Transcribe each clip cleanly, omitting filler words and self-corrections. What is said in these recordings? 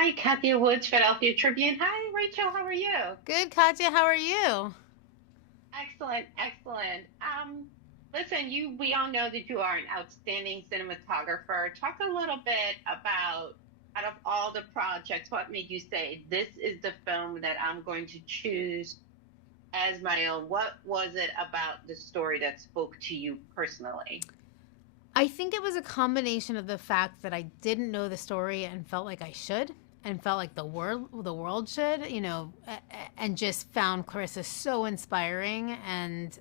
Hi, Kathia Woods, Philadelphia Tribune. Hi, Rachel. How are you? Good, Katya. How are you? Excellent, excellent. Listen, we all know that you are an outstanding cinematographer. Talk a little bit about, out of all the projects, what made you say this is the film that I'm going to choose as my own? What was it about the story that spoke to you personally? I think it was a combination of the fact that I didn't know the story and felt like I should, and felt like the world should, and just found Clarissa so inspiring. And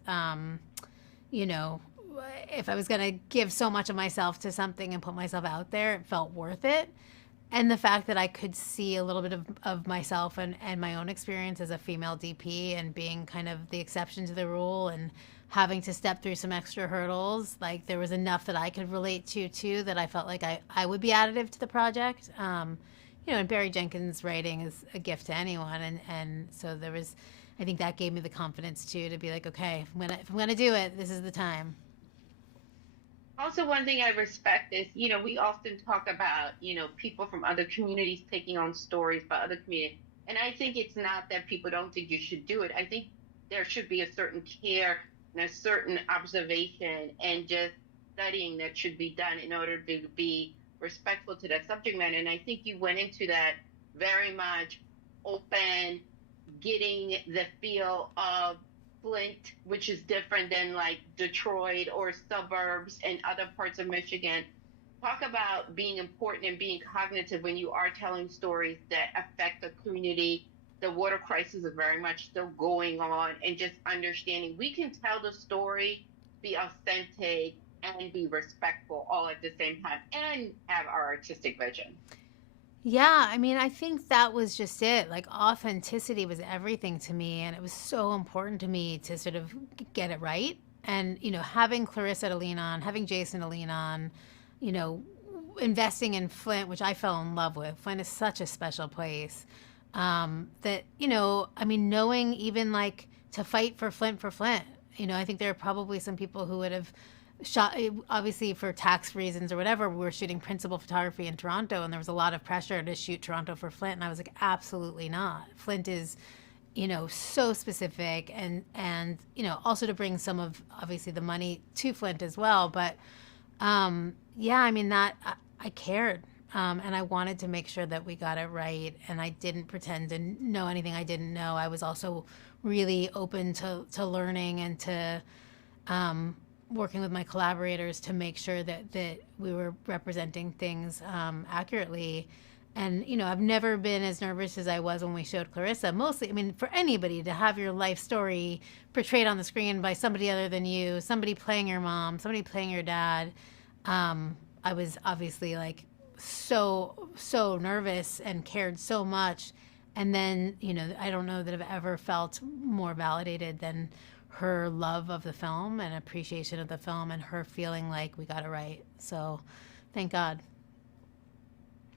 you know, if I was gonna give so much of myself to something and put myself out there, it felt worth it. And the fact that I could see a little bit of myself and my own experience as a female DP and being kind of the exception to the rule and having to step through some extra hurdles, like there was enough that I could relate to too, that I felt like I would be additive to the project. And Barry Jenkins' writing is a gift to anyone, and so there was, I think that gave me the confidence too to be like, okay, if I'm gonna do it, this is the time. Also, one thing I respect is, we often talk about, people from other communities taking on stories by other communities. And I think it's not that people don't think you should do it. I think there should be a certain care and a certain observation and just studying that should be done in order to be respectful to that subject matter. And I think you went into that very much open, getting the feel of Flint, which is different than like Detroit or suburbs and other parts of Michigan. Talk about being important and being cognitive when you are telling stories that affect the community. The water crisis is very much still going on, and just understanding we can tell the story, be authentic, and be respectful all at the same time, and have our artistic vision. Yeah, I mean, I think that was just it. Like, authenticity was everything to me, and it was so important to me to sort of get it right. And, having Clarissa to lean on, having Jason to lean on, you know, investing in Flint, which I fell in love with. Flint is such a special place. That, I mean, knowing even like to fight for Flint, I think there are probably some people who would have shot, obviously for tax reasons or whatever, we were shooting principal photography in Toronto, and there was a lot of pressure to shoot Toronto for Flint, and I was like, absolutely not. Flint is, so specific, and also to bring some of obviously the money to Flint as well. But yeah, I mean, that I cared. And I wanted to make sure that we got it right, and I didn't pretend to know anything I didn't know. I was also really open to learning and to working with my collaborators to make sure that we were representing things accurately. And, I've never been as nervous as I was when we showed Clarissa. Mostly, I mean, for anybody to have your life story portrayed on the screen by somebody other than you, somebody playing your mom, somebody playing your dad, I was obviously like so nervous and cared so much. And then, I don't know that I've ever felt more validated than her love of the film and appreciation of the film, and her feeling like we got it right. So thank God.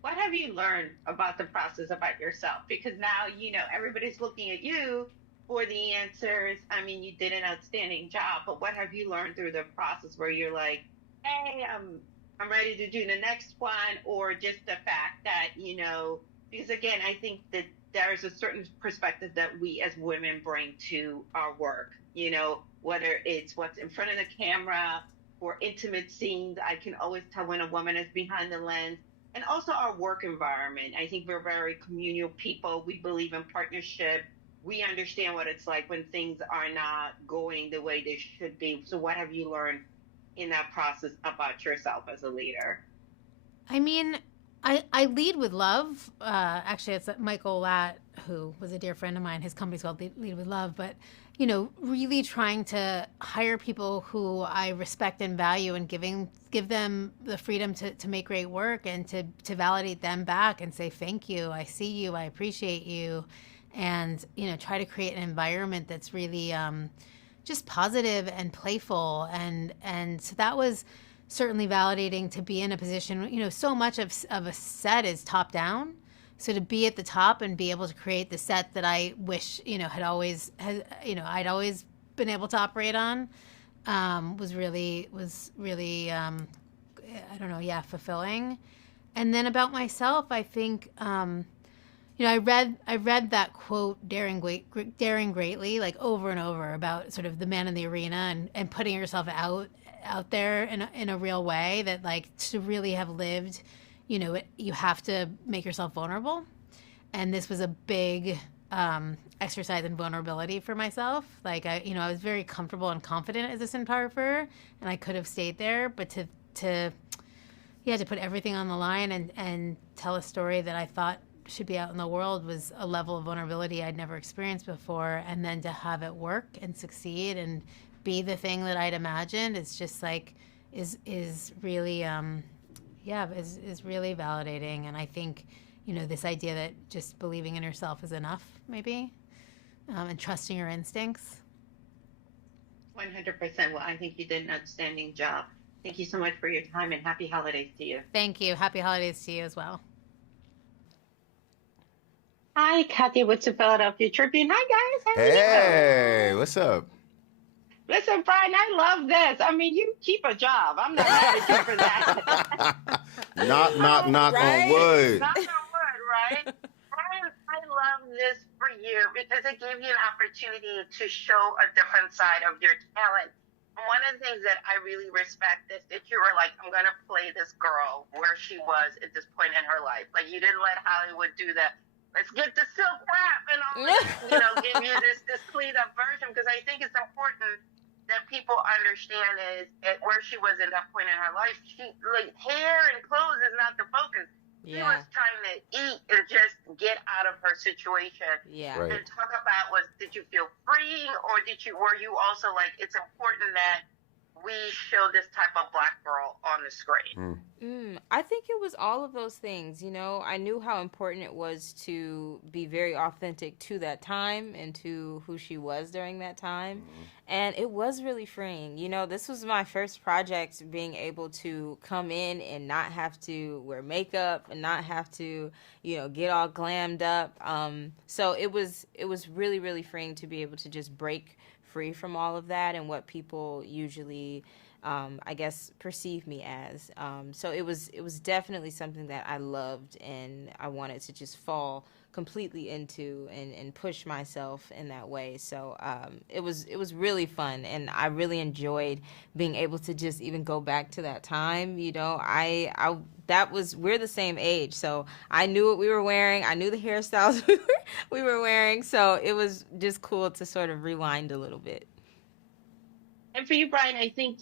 What have you learned about the process about yourself? Because now, everybody's looking at you for the answers. I mean, you did an outstanding job, but what have you learned through the process where you're like, hey, I'm ready to do the next one, or just the fact that, because again, I think that there's a certain perspective that we as women bring to our work, whether it's what's in front of the camera or intimate scenes. I can always tell when a woman is behind the lens, and also our work environment. I think we're very communal people. We believe in partnership. We understand what it's like when things are not going the way they should be. So, what have you learned in that process about yourself as a leader? I mean, I lead with love. Actually, it's Michael Latt, who was a dear friend of mine. His company's called Lead with Love. But, really trying to hire people who I respect and value, and give them the freedom to make great work, and to validate them back and say, thank you. I see you. I appreciate you. And, try to create an environment that's really just positive and playful. And so that was certainly validating to be in a position, so much of a set is top down. So to be at the top and be able to create the set that I wish, I'd always been able to operate on, was really, I don't know, yeah, fulfilling. And then about myself, I think, I read that quote, daring greatly, like over and over, about sort of the man in the arena, and putting yourself out there in a real way, that like to really have lived, you have to make yourself vulnerable. And this was a big exercise in vulnerability for myself. Like I was very comfortable and confident as a cinematographer, and I could have stayed there, but to yeah, to put everything on the line and tell a story that I thought should be out in the world was a level of vulnerability I'd never experienced before. And then to have it work and succeed and be the thing that I'd imagined, it's just like is really is really validating. And I think this idea that just believing in yourself is enough, maybe, and trusting your instincts. 100%. Well, I think you did an outstanding job. Thank you so much for your time and happy holidays to you. Thank you. Happy holidays to you as well. Hi, Kathia Woods of Philadelphia Tribune. Hi, guys. How are you? Hey, what's up? Listen, Brian, I love this. I mean, you keep a job. I'm not mad at you for that. Knock on wood. Knock on wood, right? Brian, I love this for you because it gave you an opportunity to show a different side of your talent. One of the things that I really respect is that you were like, I'm going to play this girl where she was at this point in her life. Like, you didn't let Hollywood do that. Let's get the silk wrap and all this, give you this cleaned up version, because I think it's important that people understand is at where she was at that point in her life. She, like, hair and clothes is not the focus. She was trying to eat and just get out of her situation. Yeah. Right. And talk about did you feel freeing, or were you also like, it's important that we show this type of Black girl on the screen? I think it was all of those things. I knew how important it was to be very authentic to that time and to who she was during that time. And it was really freeing. This was my first project, being able to come in and not have to wear makeup and not have to, get all glammed up. So it was really, really freeing to be able to just break free from all of that and what people usually, I guess, perceive me as. So it was definitely something that I loved, and I wanted to just fall completely into and push myself in that way. So it was really fun, and I really enjoyed being able to just even go back to that time. We're the same age, so I knew what we were wearing. I knew the hairstyles we were wearing, so it was just cool to sort of rewind a little bit. And for you, Brian, I think,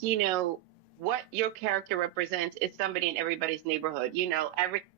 what your character represents is somebody in everybody's neighborhood.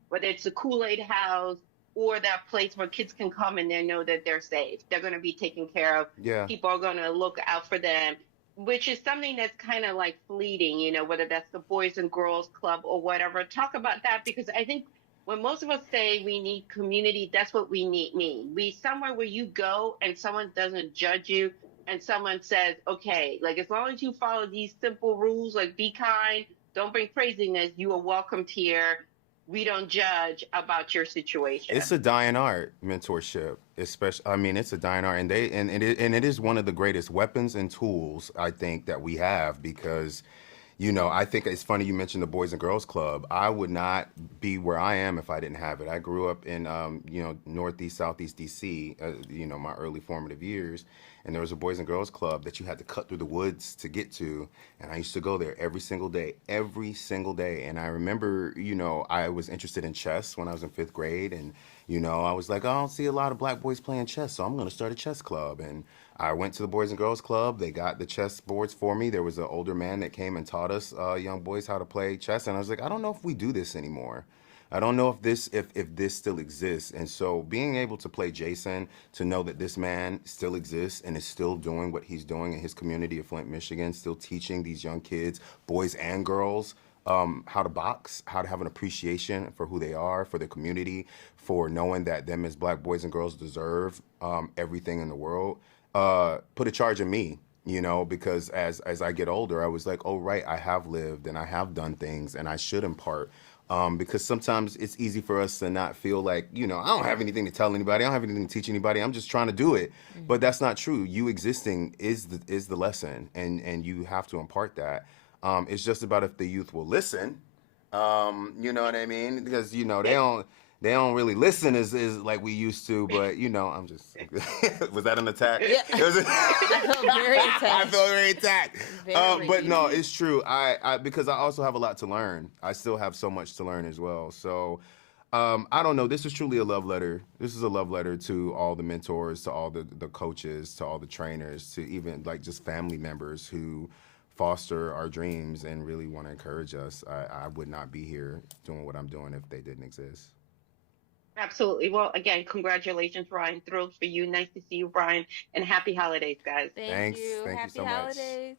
Whether it's the Kool-Aid house or that place where kids can come and they know that they're safe. They're going to be taken care of. Yeah. People are going to look out for them, which is something that's kind of like fleeting, whether that's the Boys and Girls Club or whatever. Talk about that, because I think when most of us say we need community, that's what we mean. We somewhere where you go and someone doesn't judge you, and someone says, okay, like, as long as you follow these simple rules, like be kind, don't bring craziness, you are welcomed here. We don't judge about your situation. It's a dying art, mentorship, especially. I mean, it's a dying art, and it is one of the greatest weapons and tools, I think, that we have, because I think it's funny you mentioned the Boys and Girls Club. I would not be where I am if I didn't have it. I grew up in Northeast, Southeast DC, my early formative years, and there was a Boys and Girls Club that you had to cut through the woods to get to, and I used to go there every single day. And I remember, I was interested in chess when I was in 5th grade, and I was like, I don't see a lot of Black boys playing chess, so I'm going to start a chess club. And I went to the Boys and Girls Club. They got the chess boards for me. There was an older man that came and taught us young boys how to play chess, and I was like, I don't know if we do this anymore. I don't know if this still exists. And so being able to play Jason, to know that this man still exists and is still doing what he's doing in his community of Flint, Michigan, still teaching these young kids, boys and girls, how to box, how to have an appreciation for who they are, for their community, for knowing that them as Black boys and girls deserve everything in the world, put a charge on me. Because as I get older, I was like, oh, right, I have lived and I have done things and I should impart. Because sometimes it's easy for us to not feel like, I don't have anything to tell anybody. I don't have anything to teach anybody. I'm just trying to do it. Mm-hmm. But that's not true. You existing is the lesson, and you have to impart that. It's just about if the youth will listen, You know what I mean? Because they don't really listen as like we used to. But I'm just was that an attack? Yeah. I felt very attacked. I felt very attacked. Very. But no, it's true. I because I also have a lot to learn. I still have so much to learn as well. So. I don't know. This is truly a love letter. This is a love letter to all the mentors, to all the coaches, to all the trainers, to even like just family members who foster our dreams and really want to encourage us. I would not be here doing what I'm doing if they didn't exist. Absolutely. Well, again, congratulations, Ryan. Thrilled for you. Nice to see you, Brian. And happy holidays, guys. Thank you. Thank you Happy so much. holidays.